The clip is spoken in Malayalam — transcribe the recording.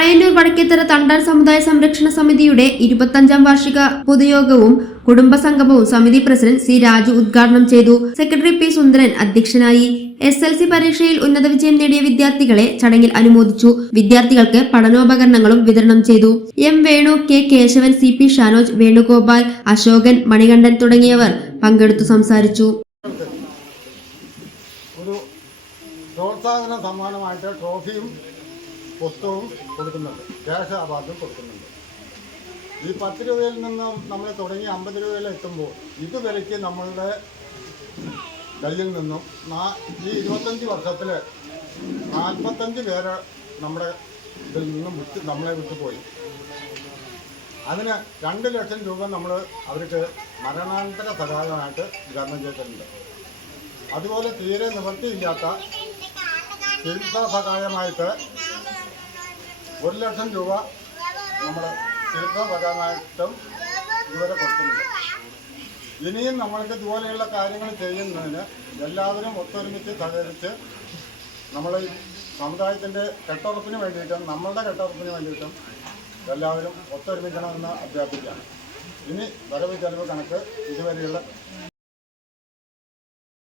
പഴയന്നൂർ വടക്കേത്തറ തണ്ടാൻ സമുദായ സംരക്ഷണ സമിതിയുടെ 25ാം വാർഷിക പൊതുയോഗവും കുടുംബസംഗമവും സമിതി പ്രസിഡന്റ് സി രാജു ഉദ്ഘാടനം ചെയ്തു. സെക്രട്ടറി പി സുന്ദരൻ അധ്യക്ഷനായി. SLC പരീക്ഷയിൽ ഉന്നത വിജയം നേടിയ വിദ്യാർത്ഥികളെ ചടങ്ങിൽ അനുമോദിച്ചു. വിദ്യാർത്ഥികൾക്ക് പഠനോപകരണങ്ങളും വിതരണം ചെയ്തു. M Venu, K Keshavan, CP Shanoj, Venugopal, Ashokan, Manikandan തുടങ്ങിയവർ പങ്കെടുത്തു സംസാരിച്ചു. പ്രോത്സാഹന സമ്മാനമായിട്ട് ട്രോഫിയും പുസ്തകവും കൊടുക്കുന്നുണ്ട്, ക്യാഷ് അവാർഡും കൊടുക്കുന്നുണ്ട്. ഈ 10 രൂപയിൽ നിന്നും നമ്മൾ തുടങ്ങി 50 രൂപയിൽ എത്തുമ്പോൾ ഇതുവരെയ്ക്ക് നമ്മളുടെ കയ്യിൽ നിന്നും ഈ 25 വർഷത്തിൽ 45 പേര് നമ്മുടെ ഇതിൽ നിന്നും നമ്മളെ വിട്ടുപോയി. അതിന് 2 ലക്ഷം രൂപ നമ്മൾ അവർക്ക് മരണാനന്തര സഹായമായിട്ട് വിതരണം ചെയ്തിട്ടുണ്ട്. അതുപോലെ തീരെ നിവൃത്തിയില്ലാത്ത ചികിത്സാ സഹായമായിട്ട് 1 ലക്ഷം രൂപ നമ്മൾ ചികിത്സാ സഹായമായിട്ടും ഇതുവരെ കൊടുക്കുന്നുണ്ട്. ഇനിയും നമ്മൾക്ക് ഇതുപോലെയുള്ള കാര്യങ്ങൾ ചെയ്യുന്നതിന് എല്ലാവരും ഒത്തൊരുമിച്ച് സഹകരിച്ച് നമ്മൾ സമുദായത്തിൻ്റെ കെട്ടുറപ്പിന് വേണ്ടിയിട്ടും നമ്മളുടെ കെട്ടുറപ്പിന് വേണ്ടിയിട്ടും എല്ലാവരും ഒത്തൊരുമിക്കണമെന്ന് അഭ്യർത്ഥിക്കുകയാണ്. ഇനി വരവ് ചെലവ് കണക്ക് ഇതുവരെയുള്ള